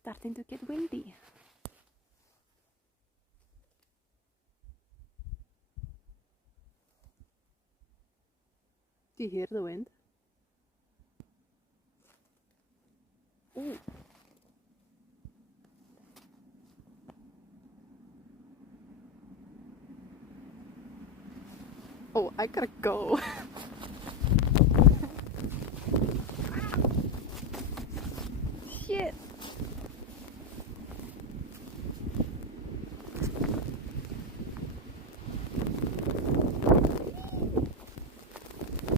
starting to get windy. Do you hear the wind? Ooh. Oh, I gotta go.